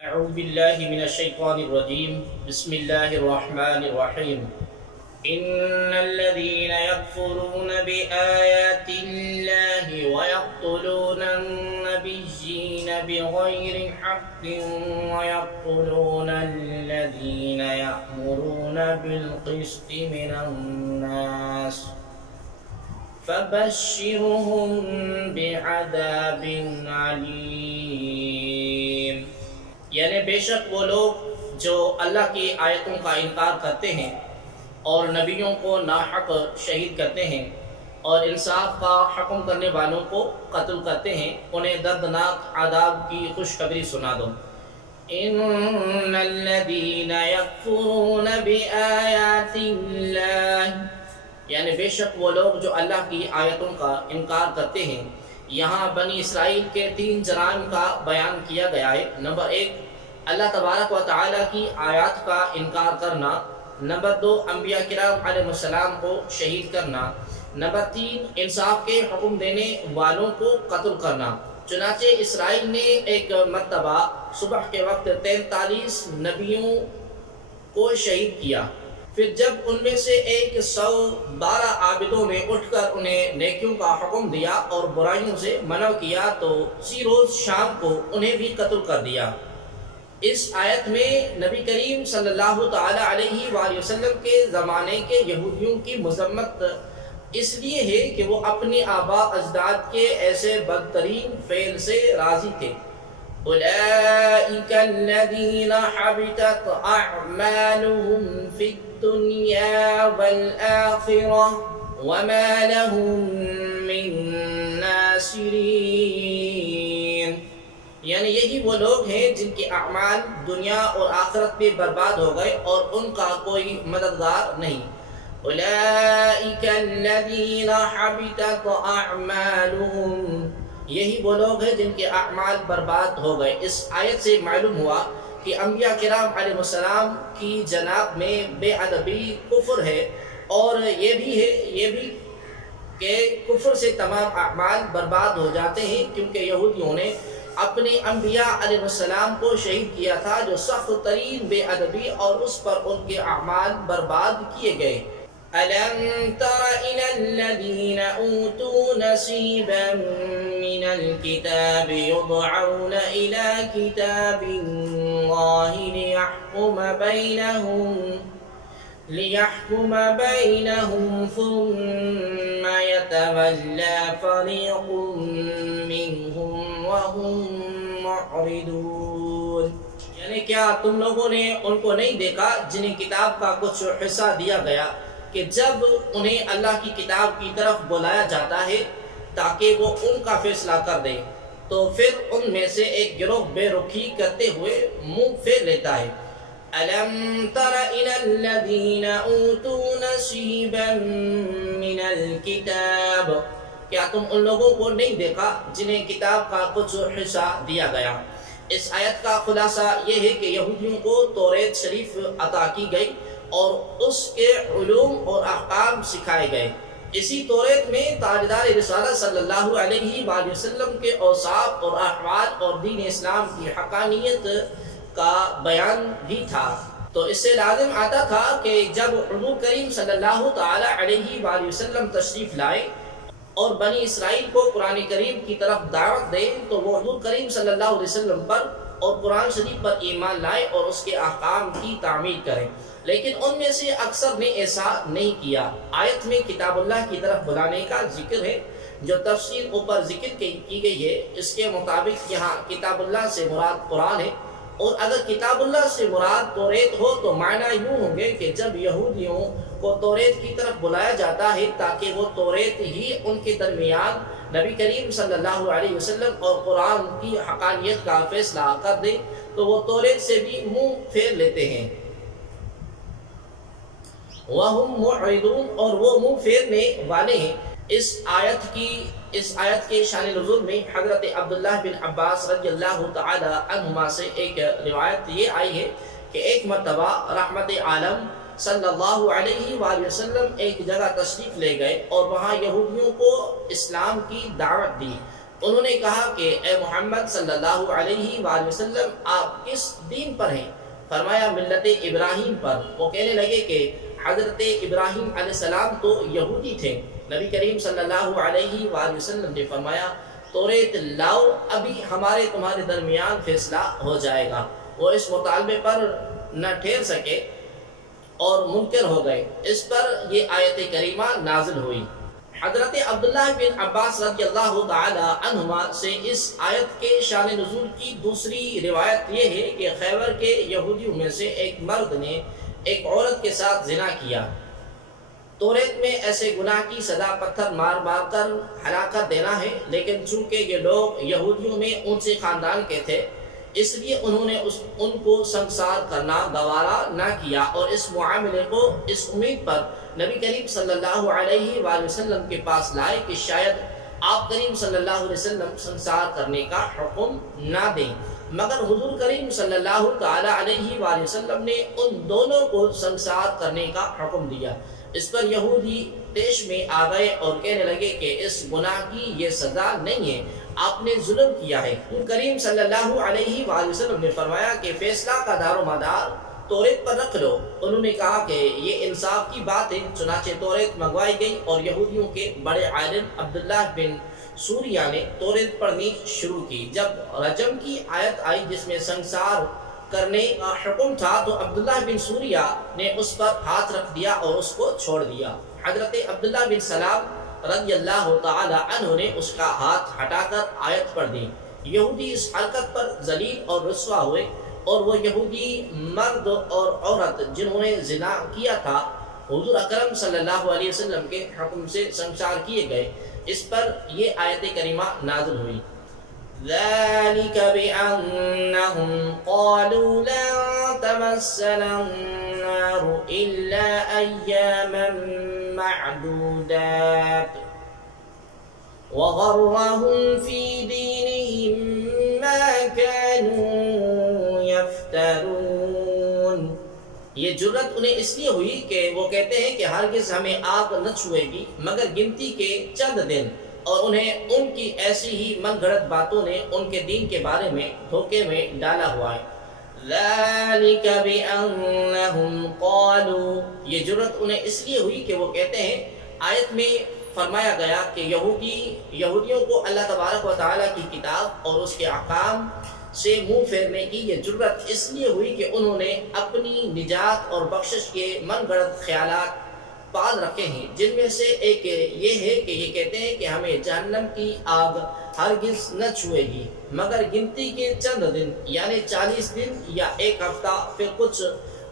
أعوذ بالله من الشيطان الرجيم بسم الله الرحمن الرحيم إن الذين يكفرون بآيات الله ويقتلون النبيين بغير حق ويقتلون الذين يأمرون بالقسط من الناس فبشرهم بعذاب عليم یعنی بے شک وہ لوگ جو اللہ کی آیتوں کا انکار کرتے ہیں اور نبیوں کو ناحق شہید کرتے ہیں اور انصاف کا حکم کرنے والوں کو قتل کرتے ہیں، انہیں دردناک عذاب کی خوشخبری سنا دو۔ ان الذین یکفرون بآیات اللہ، یعنی بے شک وہ لوگ جو اللہ کی آیتوں کا انکار کرتے ہیں۔ یہاں بنی اسرائیل کے 3 جرائم کا بیان کیا گیا ہے۔ نمبر 1، اللہ تبارک و تعالیٰ کی آیات کا انکار کرنا۔ نمبر 2، انبیاء کرام علیہ السلام کو شہید کرنا۔ نمبر 3، انصاف کے حکم دینے والوں کو قتل کرنا۔ چنانچہ اسرائیل نے ایک مرتبہ صبح کے وقت 43 نبیوں کو شہید کیا، پھر جب ان میں سے 112 عابدوں نے اٹھ کر انہیں نیکیوں کا حکم دیا اور برائیوں سے منع کیا تو اسی روز شام کو انہیں بھی قتل کر دیا۔ اس آیت میں نبی کریم صلی اللہ تعالی علیہ وآلہ وسلم کے زمانے کے یہودیوں کی مذمت اس لیے ہے کہ وہ اپنے آباء اجداد کے ایسے بدترین فعل سے راضی تھے۔ اولئک الذین حبطت اعمالهم فی الدنیا والآخرہ وما لهم من ناصرین، یعنی یہی وہ لوگ ہیں جن کے اعمال دنیا اور آخرت میں برباد ہو گئے اور ان کا کوئی مددگار نہیں۔ اولئک الذین حبطت اعمالهم، یہی وہ لوگ ہیں جن کے اعمال برباد ہو گئے۔ اس آیت سے معلوم ہوا کہ انبیاء کرام علیہ السلام کی جناب میں بے ادبی کفر ہے، اور یہ بھی کہ کفر سے تمام اعمال برباد ہو جاتے ہیں، کیونکہ یہودیوں نے اپنے انبیاء علیہ السلام کو شہید کیا تھا جو سخت ترین بے ادبی، اور اس پر ان کے اعمال برباد کیے گئے۔ أَلَمْ تَرَ إِلَى الَّذِينَ أُوتُوا نَصِيبًا مِنَ الْكِتَابِ يُدْعَوْنَ إِلَى كِتَابِ اللَّهِ لِيَحْكُمَ بَيْنَهُمْ ثُمَّ يَتَوَلَّى فَرِيقٌ مِّنْهُمْ وَهُمْ مُعْرِضُونَ، یعنی کیا تم لوگوں نے ان کو نہیں دیکھا جنہیں کتاب کا کچھ حصہ دیا گیا کہ جب انہیں اللہ کی کتاب کی طرف بلایا جاتا ہے تاکہ وہ ان کا فیصلہ کر دیں، تو پھر ان میں سے ایک گروہ بے رخی کرتے ہوئے منہ پھیر لیتا ہے۔ أَلَمْ تَرَ إِلَى الَّذِينَ أُوتُوا نَصِيبًا مِنَ الْكِتَابِ، کیا تم ان لوگوں کو نہیں دیکھا جنہیں کتاب کا کچھ حصہ دیا گیا؟ اس آیت کا خلاصہ یہ ہے کہ یہودیوں کو توریت شریف عطا کی گئی اور اس کے علوم اور احکام سکھائے گئے۔ اسی توریت میں تاجدار رسالت صلی اللہ علیہ وآلہ وسلم کے اوصاف اور احوال اور دین اسلام کی حقانیت کا بیان بھی تھا، تو اس سے لازم آتا تھا کہ جب حضور کریم صلی اللہ تعالی علیہ وآلہ وسلم تشریف لائے اور بنی اسرائیل کو قرآن کریم کی طرف دعوت دے تو وہ حضور کریم صلی اللہ علیہ وسلم پر اور قرآن شریف پر ایمان لائے اور اس کے احکام کی تعمیل کریں، لیکن ان میں سے اکثر نے ایسا نہیں کیا۔ آیت میں کتاب اللہ کی طرف بلانے کا ذکر ہے، جو تفسیر اوپر ذکر کی گئی ہے اس کے مطابق یہاں کتاب اللہ سے مراد قرآن ہے، اور اگر کتاب اللہ سے مراد توریت ہو تو معنی یوں ہوں گے کہ جب یہودیوں کو توریت کی طرف بلایا جاتا ہے تاکہ وہ توریت ہی ان کے درمیان نبی کریم صلی اللہ علیہ وسلم اور قرآن کی حقانیت کا فیصلہ کر دے، تو وہ توریت سے بھی منہ پھیر لیتے ہیں۔ وَهُمْ مُعْرِضُونَ، اور وہ منہ پھیرنے والے ہیں۔ اس آیت کے شان نزول میں حضرت عبداللہ بن عباس رضی اللہ تعالی عنہما سے ایک روایت یہ آئی ہے کہ ایک مرتبہ رحمت عالم صلی اللہ علیہ وآلہ وسلم ایک جگہ تشریف لے گئے اور وہاں یہودیوں کو اسلام کی دعوت دی، انہوں نے کہا کہ اے محمد صلی اللہ علیہ وآلہ وسلم آپ کس دین پر ہیں؟ فرمایا ملت ابراہیم پر۔ وہ کہنے لگے کہ حضرت ابراہیم علیہ السلام تو یہودی تھے۔ نبی کریم صلی اللہ علیہ وآلہ وسلم نے فرمایا توریت لاؤ، ابھی ہمارے تمہارے درمیان فیصلہ ہو جائے گا۔ وہ اس مطالبے پر نہ ٹھہر سکے اور منکر ہو گئے۔ اس پر یہ آیت کریمہ نازل ہوئی۔ حضرت عبداللہ بن عباس رضی اللہ تعالی عنہما سے اس آیت کے شان نزول کی دوسری روایت یہ ہے کہ خیبر کے یہودیوں میں سے ایک مرد نے ایک عورت کے ساتھ زنا کیا۔ توریت میں ایسے گناہ کی سزا پتھر مار مار کر ہلاکت دینا ہے، لیکن چونکہ یہ لوگ یہودیوں میں اونچے خاندان کے تھے اس لیے انہوں نے ان کو سنسار کرنا گوارا نہ کیا، اور اس معاملے کو اس امید پر نبی کریم صلی اللہ علیہ وآلہ وسلم کے پاس لائے کہ شاید آپ کریم صلی اللہ علیہ وسلم سنسار کرنے کا حکم نہ دیں، مگر حضور کریم صلی اللہ تعالی علیہ وآلہ وسلم نے ان دونوں کو سنسار کرنے کا حکم دیا۔ اس پر یہودی دیش میں آ گئے اور کہنے لگے کہ اس گناہ کی یہ سزا نہیں ہے، آپ نے ظلم کیا ہے۔ حضور کریم صلی اللہ علیہ وآلہ وسلم نے فرمایا کہ فیصلہ کا دار و مدار توریت پر رکھ لو۔ انہوں نے کہا کہ یہ انصاف کی بات ہے، چنانچہ توریت منگوائی گئی اور یہودیوں کے بڑے عالم عبداللہ بن سوریہ نے توریت پڑھنی شروع کی۔ جب رجم کی آیت آئی جس میں سنسار کرنے کا حکم تھا تو عبداللہ بن سوریہ نے اس پر ہاتھ رکھ دیا اور اس کو چھوڑ دیا۔ حضرت عبداللہ بن سلام رضی اللہ تعالی عنہ نے اس کا ہاتھ ہٹا کر آیت پڑھ دی۔ یہودی اس حرکت پر ذلیل اور رسوا ہوئے، اور وہ یہودی مرد اور عورت جنہوں نے زنا کیا تھا حضور اکرم صلی اللہ علیہ وسلم کے حکم سے سنسار کیے گئے۔ اس پر یہ آیت کریمہ نازل ہوئی۔ ذَلِكَ بِأَنَّهُمْ قَالُوا لَن تَمَسَّنَا النَّارُ إِلَّا أَيَّامًا مَّعْدُودَاتٍ وَغَرَّهُمْ فِي دِينِهِمْ مَا كَانُوا يَفْتَرُونَ۔ یہ جرت انہیں اس لیے ہوئی کہ وہ کہتے ہیں کہ ہرگز ہمیں آگ نہ چھوئے گی مگر گنتی کے چند دن، اور انہیں ان کی ایسی ہی من گھڑت باتوں نے ان کے دین کے بارے میں دھوکے میں ڈالا ہوا ہے۔ ذَلِكَ بِأَنَّهُمْ قَالُوا، یہ جرت انہیں اس لیے ہوئی کہ وہ کہتے ہیں، آیت میں فرمایا گیا کہ یہودیوں کو اللہ تبارک و تعالیٰ کی کتاب اور اس کے احکام سے منہ پھیرنے کی یہ جرت اس لیے ہوئی کہ انہوں نے اپنی نجات اور بخشش کے من گھڑت خیالات پال رکھے ہیں، جن میں سے ایک یہ ہے کہ یہ کہتے ہیں کہ ہمیں جہنم کی آگ ہرگز نہ چھوئے گی مگر گنتی کے چند دن، یعنی 40 دن یا ایک ہفتہ، پھر کچھ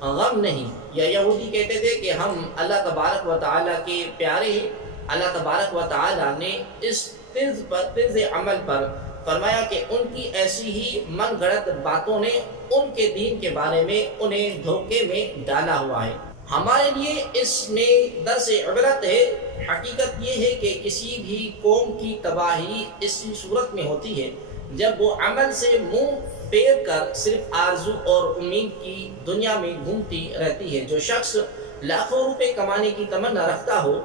غم نہیں۔ یا یہودی کہتے تھے کہ ہم اللہ تبارک و تعالیٰ کے پیارے ہیں۔ اللہ تبارک و تعالیٰ نے اس طرز عمل پر فرمایا کہ ان کی ایسی ہی من گھڑت باتوں نے ان کے دین کے بارے میں انہیں دھوکے میں ڈالا ہوا ہے۔ ہمارے لیے اس میں درس عبرت ہے۔ حقیقت یہ ہے کہ کسی بھی قوم کی تباہی اسی صورت میں ہوتی ہے جب وہ عمل سے منہ پھیر کر صرف آرزو اور امید کی دنیا میں گھومتی رہتی ہے۔ جو شخص لاکھوں روپے کمانے کی تمنا رکھتا ہو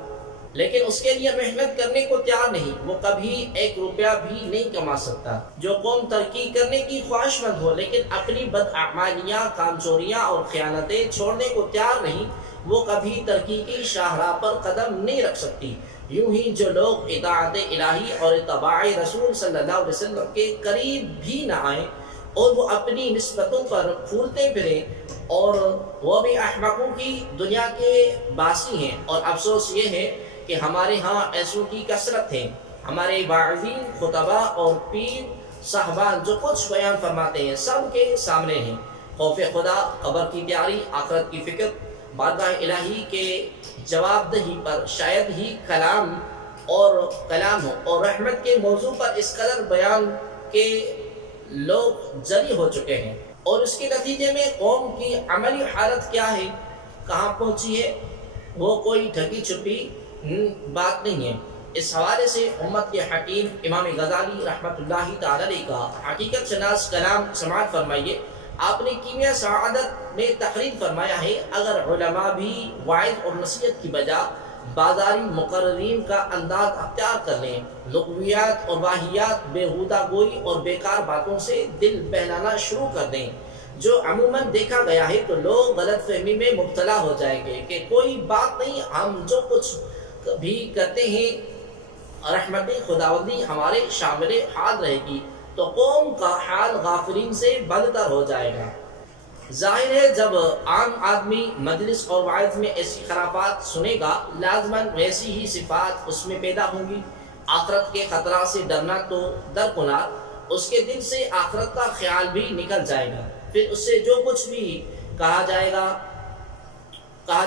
لیکن اس کے لیے محنت کرنے کو تیار نہیں، وہ کبھی 1 روپیہ بھی نہیں کما سکتا۔ جو قوم ترقی کرنے کی خواہش مند ہو لیکن اپنی بداعمالیاں، کامچوریاں اور خیانتیں چھوڑنے کو تیار نہیں، وہ کبھی ترقی کی شاہراہ پر قدم نہیں رکھ سکتی۔ یوں ہی جو لوگ اطاعت الہی اور اتباع رسول صلی اللہ علیہ وسلم کے قریب بھی نہ آئیں اور وہ اپنی نسبتوں پر پھولتے پھریں، اور وہ بھی احمقوں کی دنیا کے باسی ہیں۔ اور افسوس یہ ہے کہ ہمارے ہاں ایسوں کی کثرت ہے۔ ہمارے واعظین، خطباء اور پیر صاحبان جو کچھ بیان فرماتے ہیں سب کے سامنے ہیں۔ خوف خدا، قبر کی تیاری، آخرت کی فکر، بارگاہ الہی کے جواب دہی پر شاید ہی کلام ہو، اور رحمت کے موضوع پر اس قدر بیان کے لوگ جری ہو چکے ہیں، اور اس کے نتیجے میں قوم کی عملی حالت کیا ہے، کہاں پہنچی ہے، وہ کوئی ڈھکی چھپی بات نہیں ہے۔ اس حوالے سے امت کے حکیم امام غزالی رحمۃ اللہ تعالی علیہ کا حقیقت شناس کلام سماعت فرمائیے۔ آپ نے کیمیا سعادت میں تقریر فرمایا ہے، اگر علماء بھی وعظ اور نصیحت کی بجا بازاری مقررین کا انداز اختیار کر لیں، لغویات اور واہیات، بیہودہ گوئی اور بیکار باتوں سے دل بہلانا شروع کر دیں، جو عموماً دیکھا گیا ہے تو لوگ غلط فہمی میں مبتلا ہو جائیں گے کہ کوئی بات نہیں، ہم جو کچھ بھی کرتے ہیں رحمت خداوندی ہمارے شامل حال رہے گی، تو قوم کا حال غافلین سے بدتر ہو جائے گا۔ ظاہر ہے جب عام آدمی مجلس اور وعظ میں ایسی خرافات سنے گا، لازماً ویسی ہی صفات اس میں پیدا ہوں گی۔ آخرت کے خطرات سے ڈرنا تو درکنار، اس کے دل سے آخرت کا خیال بھی نکل جائے گا، پھر اس سے جو کچھ بھی کہا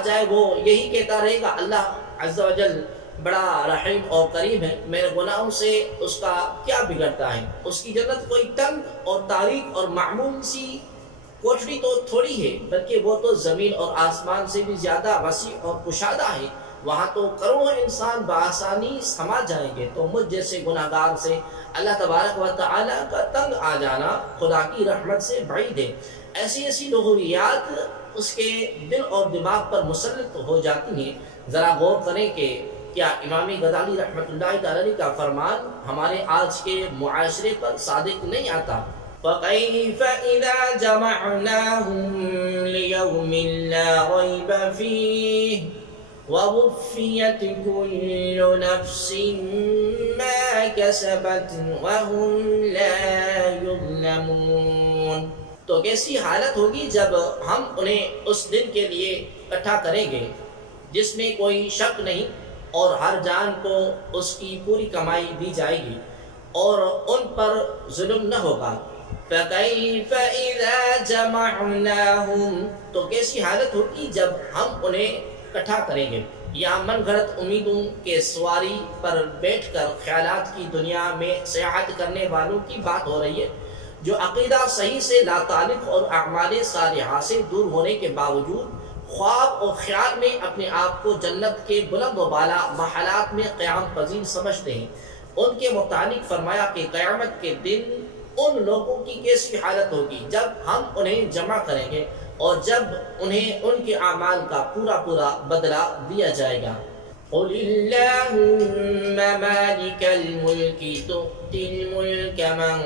جائے وہ یہی کہتا رہے گا، اللہ عز و جل بڑا رحیم اور کریم ہے، میرے گناہوں سے اس کا کیا بگڑتا ہے، اس کی جنت کوئی تنگ اور تاریک اور معمول سی کوٹڑی تو تھوڑی ہے، بلکہ وہ تو زمین اور آسمان سے بھی زیادہ وسیع اور کشادہ ہے، وہاں تو کروڑوں انسان بآسانی سما جائیں گے۔ تو مجھ جیسے گناہگار سے اللہ تبارک و تعالیٰ کا تنگ آ جانا خدا کی رحمت سے بعید ہے۔ ایسی لغویات اس کے دل اور دماغ پر مسلط ہو جاتی ہیں۔ ذرا غور کریں کہ کیا امام غزالی رحمۃ اللہ تعالی کا فرمان ہمارے آج کے معاشرے پر صادق نہیں آتا؟ فَكَيْفَ إِذَا جَمَعْنَاهُمْ لِيَوْمٍ لَا رَيْبَ فِيهِ وَوُفِّيَتْ كُلُّ نَفْسٍ مَا كَسَبَتْ وَهُمْ لَا يُظْلَمُونَ۔ تو کیسی حالت ہوگی جب ہم انہیں اس دن کے لیے اکٹھا کریں گے جس میں کوئی شک نہیں، اور ہر جان کو اس کی پوری کمائی دی جائے گی اور ان پر ظلم نہ ہوگا۔ فَكَيْفَ إِذَا جَمَعْنَاهُمْ، تو کیسی حالت ہوگی جب ہم انہیں اکٹھا کریں گے۔ یا من گھڑت امیدوں کے سواری پر بیٹھ کر خیالات کی دنیا میں سیاحت کرنے والوں کی بات ہو رہی ہے، جو عقیدہ صحیح سے لاتعلق اور اعمال صالحہ سے دور ہونے کے باوجود خواب اور خیال میں اپنے آپ کو جنت کے بلند و بالا محلات میں قیام پذیر سمجھتے ہیں۔ ان کے متعلق فرمایا کہ قیامت کے دن ان لوگوں کی کیسی حالت ہوگی جب ہم انہیں جمع کریں گے اور جب انہیں ان کے اعمال کا پورا بدلہ دیا جائے گا۔ قُلِ اللَّهُمَّ مَالِكَ الْمُلْكِ تُؤْتِي الْمُلْكَ مَن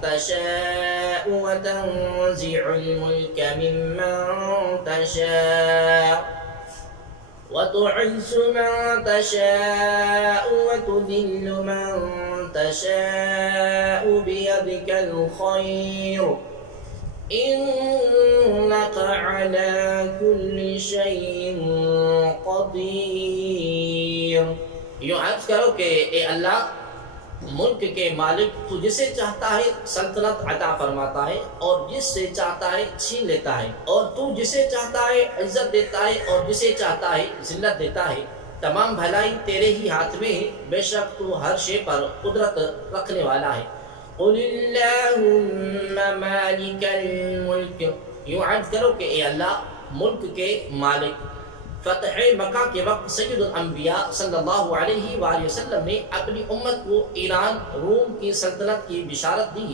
تَشَاءُ وَتَنزِعُ الْمُلْكَ مِمَّن تَشَاءُ وَتُعِزُّ مَن تَشَاءُ وَتُذِلُّ مَن تَشَاءُ بِيَدِكَ الْخَيْرُ إِنَّكَ عَلَى كُلِّ شَيْءٍ قَدِيرٌ۔ یوں عرض کرو کہ اے اللہ، ملک کے مالک، تو جسے چاہتا ہے سلطنت عطا فرماتا ہے اور جس سے چاہتا ہے چھین لیتا ہے، اور تو جسے چاہتا ہے عزت دیتا ہے اور جسے چاہتا ہے ذلت دیتا ہے۔ تمام بھلائی تیرے ہی ہاتھ میں ہے، بے شک تو ہر شے پر قدرت رکھنے والا ہے۔ قُلِ اللَّهُمَّ مَالِكَ الْمُلْكِ، یوں عرض کرو کہ اے اللہ، ملک کے مالک۔ فتح مکہ کے وقت سید الانبیاء صلی اللہ علیہ وآلہ وسلم نے اپنی امت کو ایران روم کی سلطنت کی بشارت دی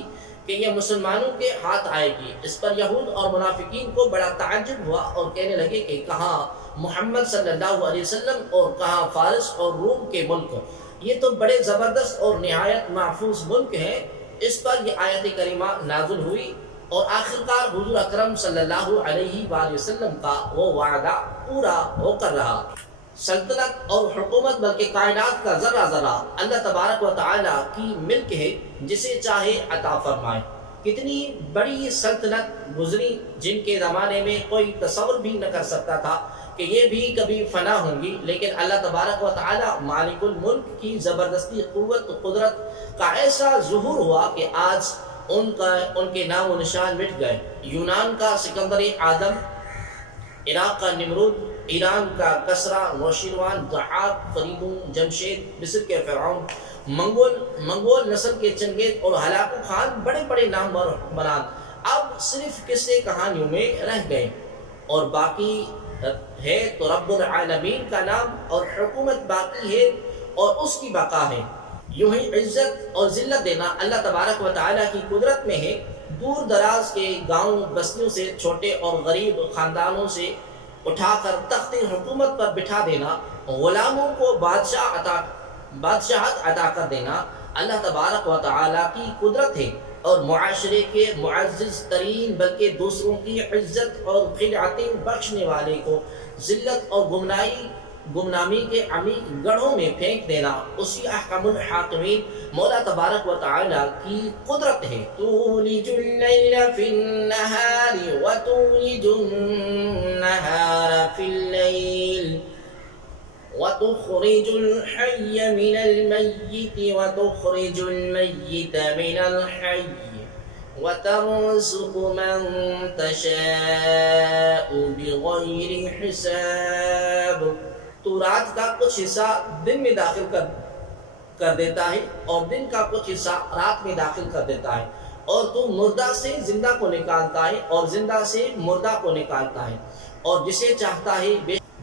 کہ یہ مسلمانوں کے ہاتھ آئے گی۔ اس پر یہود اور منافقین کو بڑا تعجب ہوا اور کہنے لگے کہ کہاں محمد صلی اللہ علیہ وسلم اور کہاں فارس اور روم کے ملک، یہ تو بڑے زبردست اور نہایت محفوظ ملک ہیں۔ اس پر یہ آیت کریمہ نازل ہوئی اور آخرکار حضور اکرم صلی اللہ علیہ وآلہ وسلم کا وہ وعدہ پورا ہو کر رہا۔ سلطنت اور حکومت بلکہ کائنات کا ذرہ اللہ تبارک و تعالیٰ کی ملک ہے، جسے چاہے عطا فرمائے۔ کتنی بڑی سلطنت گزری جن کے زمانے میں کوئی تصور بھی نہ کر سکتا تھا کہ یہ بھی کبھی فنا ہوں گی، لیکن اللہ تبارک و تعالیٰ مالک الملک کی زبردستی قوت قدرت کا ایسا ظہور ہوا کہ آج ان کے نام و نشان مٹ گئے۔ یونان کا سکندر اعظم، عراق کا نمرود، ایران کا کسرا، نوشیروان، ضحاک، فریدون، جمشید، مصر کے فرعون، منگول نسل کے چنگیز اور ہلاکو خان، بڑے بڑے نام اور حکمران اب صرف قصے کہانیوں میں رہ گئے، اور باقی ہے تو رب العالمین کا نام اور حکومت باقی ہے اور اس کی بقا ہے۔ یوں ہی عزت اور ذلت دینا اللہ تبارک و تعالیٰ کی قدرت میں ہے۔ دور دراز کے گاؤں بستیوں سے چھوٹے اور غریب خاندانوں سے اٹھا کر تخت حکومت پر بٹھا دینا غلاموں کو بادشاہت عطا کر دینا اللہ تبارک و تعالیٰ کی قدرت ہے، اور معاشرے کے معزز ترین بلکہ دوسروں کی عزت اور خلعتیں بخشنے والے کو ذلت اور گمنامی کے عمیق گڑھوں میں پھینک دینا اسی احکم الحاکمین مولا تبارک و تعالیٰ کی قدرت ہے۔ تولج اللیل فی النہار وتولج النہار فی اللیل وتخرج الحي من الميت وتخرج الميت من الحي وترزق من تشاء بغير حساب۔ تو رات کا کچھ حصہ دن میں داخل کر دیتا ہے اور دن کا کچھ حصہ رات میں داخل کر دیتا ہے، اور تو مردہ سے زندہ کو نکالتا ہے اور زندہ سے مردہ کو نکالتا ہے، اور جسے چاہتا ہے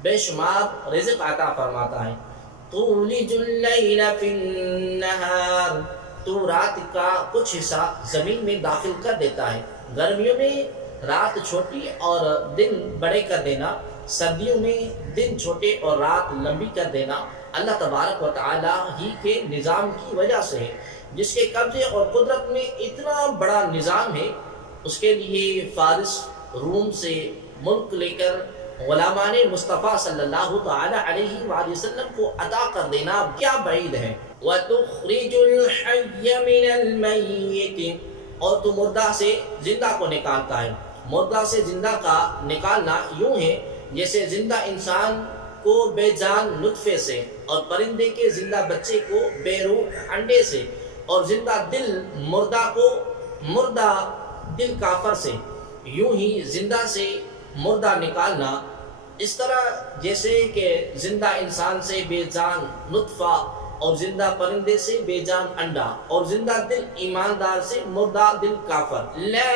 بے شمار رزق عطا فرماتا ہے۔ تولج اللیل فی النہار، تو رات کا کچھ حصہ زمین میں داخل کر دیتا ہے۔ گرمیوں میں رات چھوٹی اور دن بڑے کر دینا، سردیوں میں دن چھوٹے اور رات لمبی کر دینا اللہ تبارک و تعالیٰ ہی کے نظام کی وجہ سے ہے، جس کے قبضے اور قدرت میں اتنا بڑا نظام ہے۔ اس کے لیے فارس روم سے ملک لے کر غلامان مصطفیٰ صلی اللہ تعالی علیہ وآلہ وسلم کو عطا کر دینا کیا بعید ہے۔ وَتُخْرِجُ الْحَيَّ مِنَ الْمَيِّتِ، اور تو مردہ سے زندہ کو نکالتا ہے۔ مردہ سے زندہ کا نکالنا یوں ہے جیسے زندہ انسان کو بے جان نطفے سے، اور پرندے کے زندہ بچے کو بے روح انڈے سے، اور زندہ دل مردہ کو مردہ دل کافر سے، یوں ہی زندہ سے مردہ نکالنا، اس طرح جیسے کہ زندہ انسان سے بے جان نطفہ، اور زندہ پرندے سے بے جان انڈا، اور زندہ دل ایماندار سے مردہ دل کافر۔ لا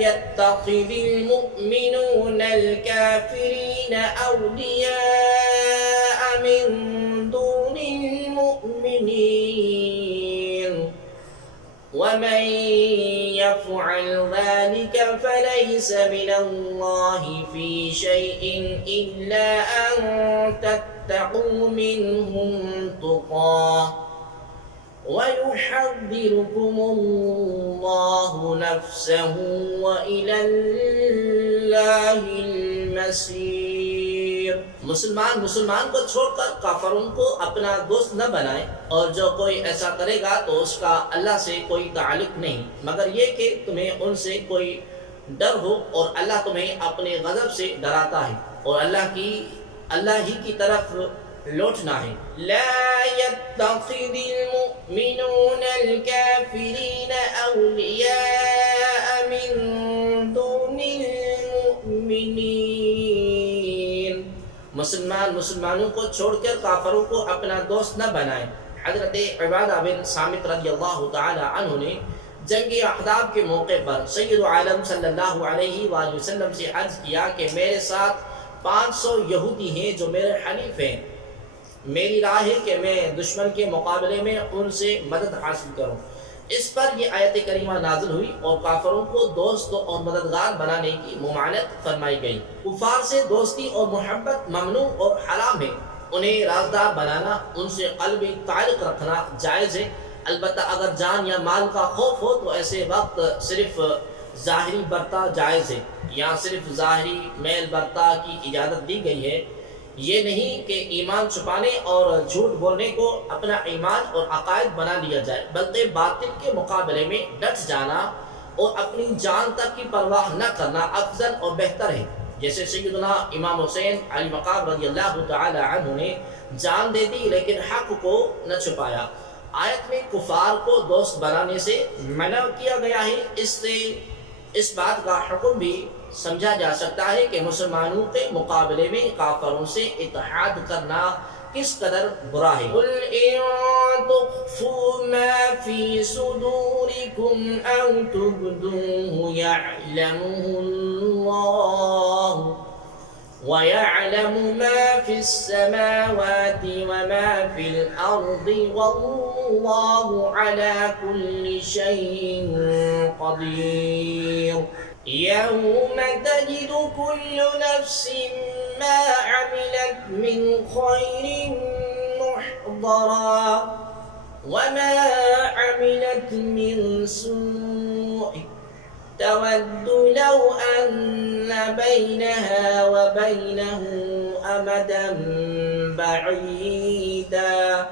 يتخذ المؤمنون الكافرين اولیاء من دون المؤمنین ومن يفعل ذلك فليس من الله في شيء إلا أن تتقوا منهم تقاه ويحذركم الله نفسه وإلى الله المصير۔ مسلمان کو چھوڑ کر کافروں کو اپنا دوست نہ بنائے، اور جو کوئی ایسا کرے گا تو اس کا اللہ سے کوئی تعلق نہیں مگر یہ کہ تمہیں ان سے کوئی ڈر ہو، اور اللہ تمہیں اپنے غضب سے ڈراتا ہے اور اللہ ہی کی طرف لوٹنا ہے۔ لا يتخذ المؤمنون الكافرين أولياء من دون المؤمنين۔ مسلمانوں کو چھوڑ کر کافروں کو اپنا دوست نہ بنائیں۔ حضرت عبادہ بن صامت رضی اللہ تعالی عنہ نے جنگ احزاب کے موقع پر سید عالم صلی اللہ علیہ وآلہ وسلم سے عرض کیا کہ میرے ساتھ 500 یہودی ہیں جو میرے حلیف ہیں، میری راہ ہے کہ میں دشمن کے مقابلے میں ان سے مدد حاصل کروں۔ اس پر یہ آیت کریمہ نازل ہوئی اور کافروں کو دوست اور مددگار بنانے کی ممانعت فرمائی گئی۔ کفار سے دوستی اور محبت ممنوع اور حرام ہے، انہیں رازدار بنانا، ان سے قلبی تعلق رکھنا جائز ہے، البتہ اگر جان یا مال کا خوف ہو تو ایسے وقت صرف ظاہری برتا جائز ہے، یہاں صرف ظاہری میل برتا کی اجازت دی گئی ہے۔ یہ نہیں کہ ایمان چھپانے اور جھوٹ بولنے کو اپنا ایمان اور عقائد بنا لیا جائے، بلکہ باطل کے مقابلے میں ڈٹ جانا اور اپنی جان تک کی پرواہ نہ کرنا افضل اور بہتر ہے، جیسے سیدنا امام حسین علی مقام رضی اللہ تعالی عنہ نے جان دے دی لیکن حق کو نہ چھپایا۔ آیت میں کفار کو دوست بنانے سے منع کیا گیا ہے، اس سے اس بات کا حکم بھی سمجھا جا سکتا ہے کہ مسلمانوں کے مقابلے میں کافروں سے اتحاد کرنا کس قدر برا ہے۔ قُلْ إِن تُخْفُوا مَا فِي صُدُورِكُمْ أَوْ تُبْدُوهُ يَعْلَمُهُ اللَّهُ وَيَعْلَمُ مَا فِي السَّمَاوَاتِ وَمَا فِي الْأَرْضِ وَاللَّهُ عَلَى كُلِّ شَيْءٍ قَدِيرٌ۔ يَوْمَ تَجِدُ كُلُّ نَفْسٍ ما عملت من خير محضرا وما عملت من سوء تود لو أن بينها وبينه أمدا بعيدا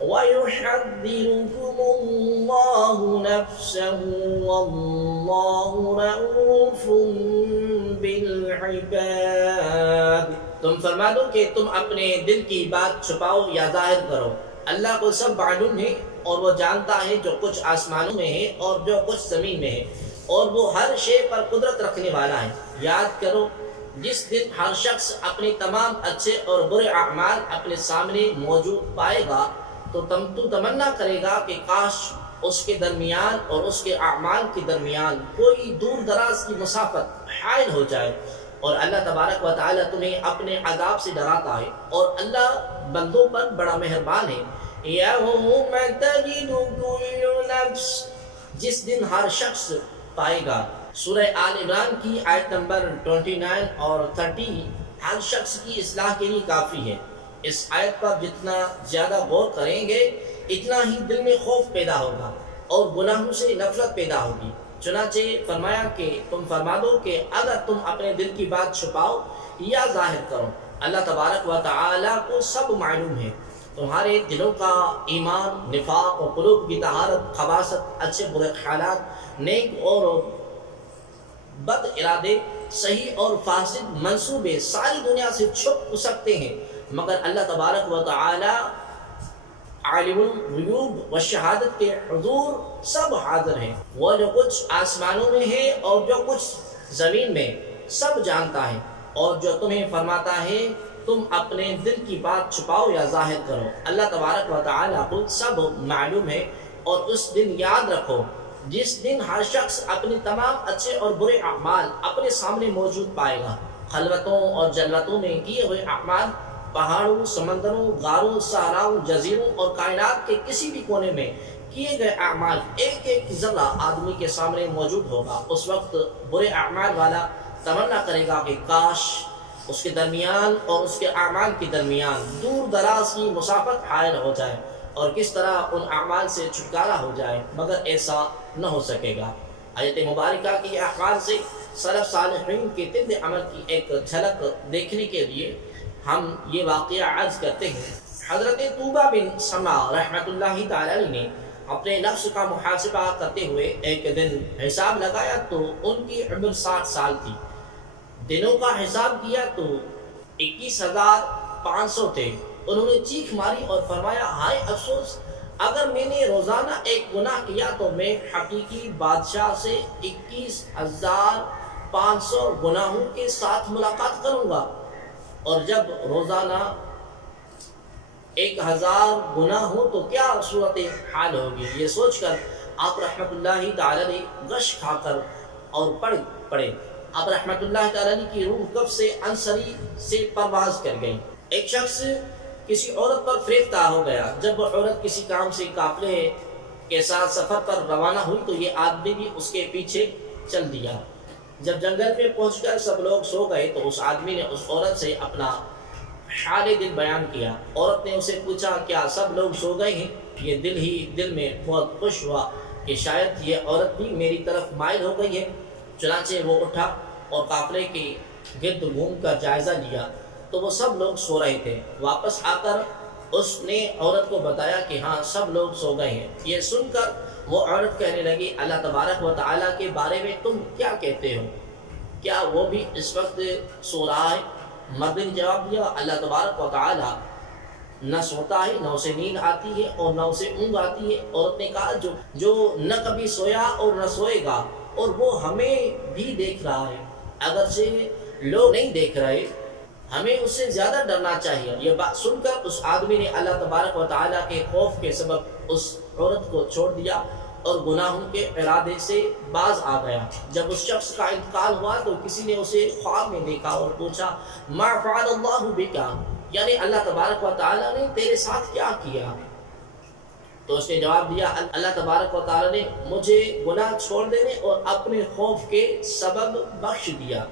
ويحذركم الله نفسه والله رؤوف بالعباد. تم فرما دو کہ تم اپنے دل کی بات چھپاؤ یا ظاہر کرو، اللہ کو سب معلوم ہے اور وہ جانتا ہے جو کچھ آسمانوں میں ہے اور جو کچھ زمین میں ہے، اور وہ ہر شے پر قدرت رکھنے والا ہے. یاد کرو جس دن ہر شخص اپنے تمام اچھے اور برے اعمال اپنے سامنے موجود پائے گا تو تمنا کرے گا کہ کاش اس کے درمیان اور اس کے اعمال کے درمیان کوئی دور دراز کی مسافت حائل ہو جائے. اور اللہ تبارک و تعالیٰ تمہیں اپنے عذاب سے ڈراتا ہے اور اللہ بندوں پر بڑا مہربان ہے. یوم تجد کل نفس، جس دن ہر شخص پائے گا. سورہ آل عمران کی آیت نمبر 29 اور 30 ہر شخص کی اصلاح کے لیے کافی ہے. اس آیت پر جتنا زیادہ غور کریں گے اتنا ہی دل میں خوف پیدا ہوگا اور گناہوں سے نفرت پیدا ہوگی. چنانچہ فرمایا کہ تم فرما دو کہ اگر تم اپنے دل کی بات چھپاؤ یا ظاہر کرو، اللہ تبارک و تعالیٰ کو سب معلوم ہے. تمہارے دلوں کا ایمان، نفاق اور قلوب کی طہارت، خباثت، اچھے برے خیالات، نیک اور بد ارادے، صحیح اور فاسد منصوبے ساری دنیا سے چھپ سکتے ہیں، مگر اللہ تبارک و تعالی عالم الغیوب و شہادت کے حضور سب حاضر ہیں. وہ جو کچھ آسمانوں میں ہے اور جو کچھ زمین میں سب جانتا ہے. اور جو تمہیں فرماتا ہے تم اپنے دل کی بات چھپاؤ یا ظاہر کرو، اللہ تبارک و تعالی خود سب معلوم ہے. اور اس دن یاد رکھو جس دن ہر شخص اپنے تمام اچھے اور برے اعمال اپنے سامنے موجود پائے گا. خلوتوں اور جلوتوں میں کیے ہوئے اعمال، پہاڑوں، سمندروں، غاروں، صحراؤں، جزیروں اور کائنات کے کسی بھی کونے میں کیے گئے اعمال ایک ایک ذرہ آدمی کے سامنے موجود ہوگا. اس وقت برے اعمال والا تمنا کرے گا کہ کاش اس کے درمیان اور اس کے اعمال کے درمیان دور دراز کی مسافت حائل ہو جائے اور کس طرح ان اعمال سے چھٹکارا ہو جائے، مگر ایسا نہ ہو سکے گا. آیت مبارکہ کی احوال سے سلف صالحین کے طب عمل کی ایک جھلک دیکھنے کے لیے ہم یہ واقعہ عرض کرتے ہیں. حضرت طوبہ بن سما رحمۃ اللہ تعالی علیہ نے اپنے نفس کا محاسبہ کرتے ہوئے ایک دن حساب لگایا تو ان کی عمر 60 سال تھی. دنوں کا حساب کیا تو 21,500 تھے. انہوں نے چیخ ماری اور فرمایا ہائے افسوس، اگر میں نے روزانہ ایک گناہ کیا تو میں حقیقی بادشاہ سے 21,500 گناہوں کے ساتھ ملاقات کروں گا، اور جب روزانہ 1,000 گناہ ہو تو کیا صورت حال ہوگی. یہ سوچ کر آپ رحمۃ اللہ تعالی نے غش کھا کر اور پڑے. آپ رحمۃ اللہ تعالی کی روح کب سے انصری سے پرواز کر گئی. ایک شخص کسی عورت پر فریفتہ ہو گیا. جب وہ عورت کسی کام سے قافلے کے ساتھ سفر پر روانہ ہوئی تو یہ آدمی بھی اس کے پیچھے چل دیا. جب جنگل میں پہنچ کر سب لوگ سو گئے تو اس آدمی نے اس عورت سے اپنا حال دل بیان کیا. عورت نے اسے پوچھا کیا سب لوگ سو گئے ہیں؟ یہ دل میں بہت خوش ہوا کہ شاید یہ عورت بھی میری طرف مائل ہو گئی ہے. چنانچہ وہ اٹھا اور قافلے کے گرد گھوم کر جائزہ لیا تو وہ سب لوگ سو رہے تھے. واپس آ کر اس نے عورت کو بتایا کہ ہاں سب لوگ سو گئے ہیں. یہ سن کر وہ عورت کہنے لگی اللہ تبارک و تعالیٰ کے بارے میں تم کیا کہتے ہو؟ کیا وہ بھی اس وقت سو رہا ہے؟ مرد نے جواب دیا اللہ تبارک و تعالیٰ نہ سوتا ہے، نہ اسے نیند آتی ہے اور نہ اسے اونگ آتی ہے. عورت نے کہا جو نہ کبھی سویا اور نہ سوئے گا اور وہ ہمیں بھی دیکھ رہا ہے، اگرچہ لوگ نہیں دیکھ رہے، ہمیں اس سے زیادہ ڈرنا چاہیے. یہ بات سن کر اس آدمی نے اللہ تبارک و تعالیٰ کے خوف کے سبب اس عورت کو چھوڑ دیا اور گناہوں کے ارادے سے باز آ گیا. جب اس شخص کا انتقال ہوا تو کسی نے اسے خواب میں دیکھا اور پوچھا ما فعل اللہ بک، یعنی اللہ تبارک و تعالیٰ نے تیرے ساتھ کیا کیا؟ تو اس نے جواب دیا اللہ تبارک و تعالیٰ نے مجھے گناہ چھوڑ دینے اور اپنے خوف کے سبب بخش دیا.